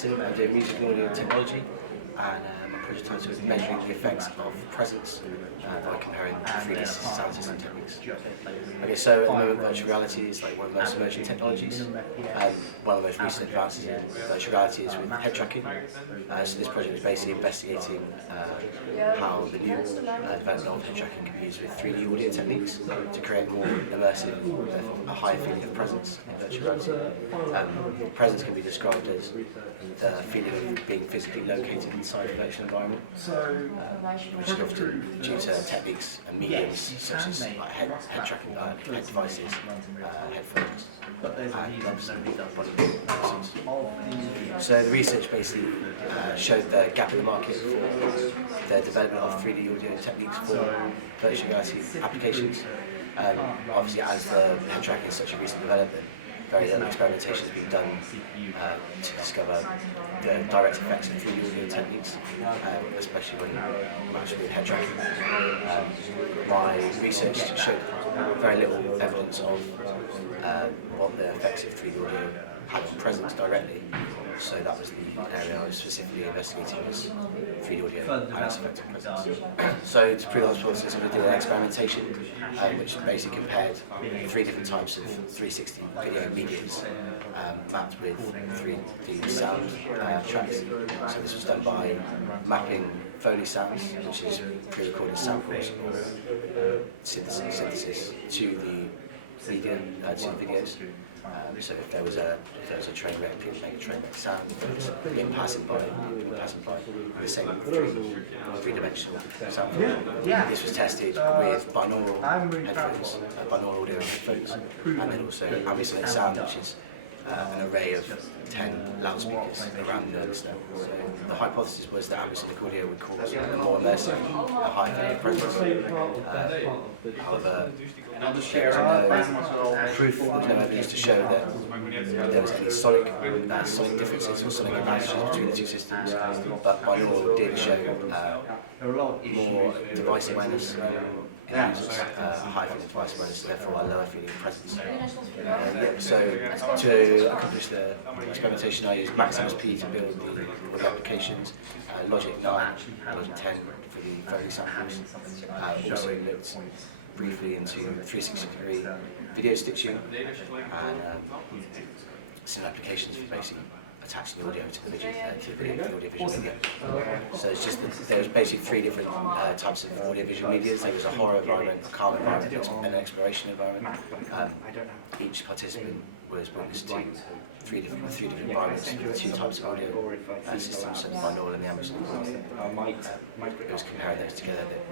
Tyson. I'm doing music and audio technology, and my project title is measuring the effects of presence by comparing 3D sound system techniques. Okay, so at the moment virtual reality is like one of the most emerging technologies. One of the most recent advances in virtual reality is with head tracking. So this project is basically investigating how the new development of head tracking can be used with 3D audio techniques to create more immersive, a higher feeling of presence in virtual reality. Presence can be described as the feeling of being physically located inside a virtual environment, which is often due to techniques and mediums such as like head tracking, head devices, headphones, and obviously body devices. So the research basically showed the gap in the market for the development of 3D audio techniques for virtual reality applications. Obviously, as the head tracking is such a recent development, very little experimentation has been done to discover the direct effects of 3D audio techniques, especially when matched with head tracking. My research showed very little evidence of what the effects of 3D audio had on presence directly, so that was the area I was specifically investigating, was 3D audio and its effect on presence. So to prove our hypothesis, we did an experimentation which basically compared 3 different types of 360 video medias mapped with 3D sound tracks. So this was done by mapping Foley sounds, which is pre-recorded samples or synthesis to the media, to the videos. So if there was a train wreck, people make a train wreck sound. If there was being passing by the same three-dimensional sound. This was tested with binaural headphones, binaural audio headphones, and then also ambient sound, which is an array of 10 loudspeakers around the listener. So the hypothesis was that ambient audio would cause a more immersive, a higher feeling of presence. However, there was no proof, there was no evidence to show that there was any sonic differences or sonic advantages between the two systems, but binaural did show more device awareness in users, a higher feeling of device awareness, therefore a lower feeling of presence. So to accomplish the experimentation, I used Maximus P to build the applications, Logic 9, Logic 10 for the Foley samples. Also looked briefly into 360-degree video stitching and some applications for basically attaching the audio to the audio-visual media. So it's just there's basically 3 different types of audio-visual media. There was a horror environment, a calm environment, and an exploration environment. Each participant was witness to 3 different environments with 2 types of audio systems, so the binaural and the ambient. It was comparing those together that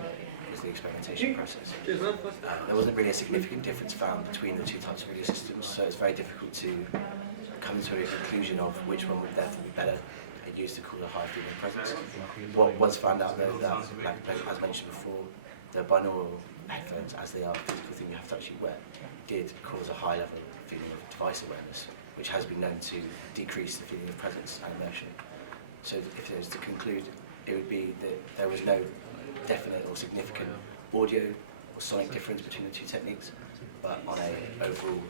was the experimentation process. There wasn't really a significant difference found between the 2 types of audio systems, so it's very difficult to come to a conclusion of which one would therefore be better and used to cause a higher feeling of presence. What was found out though that, like as mentioned before, the binaural headphones, as they are a physical thing you have to actually wear, did cause a high level feeling of device awareness, which has been known to decrease the feeling of presence and immersion. So if it was to conclude, it would be that there was no definite or significant audio or sonic difference between the 2 techniques, but on a overall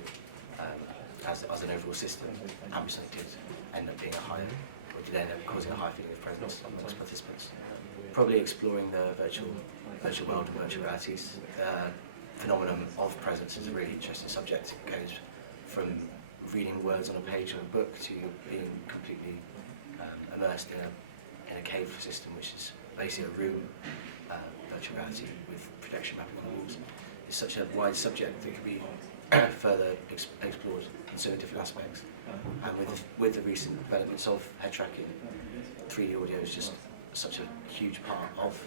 as an overall system, ambient did end up being a higher, or did end up causing a higher feeling of presence amongst participants. Probably exploring the virtual world and virtual realities. The phenomenon of presence is a really interesting subject. It goes from reading words on a page of a book to being completely immersed in a cave system, which is basically a room, virtual reality with projection mapping on the walls. It's such a wide subject that could be further explored in so many different aspects. And with the recent developments of head tracking, 3D audio is just such a huge part of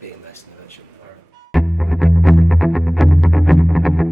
being immersed in the virtual environment.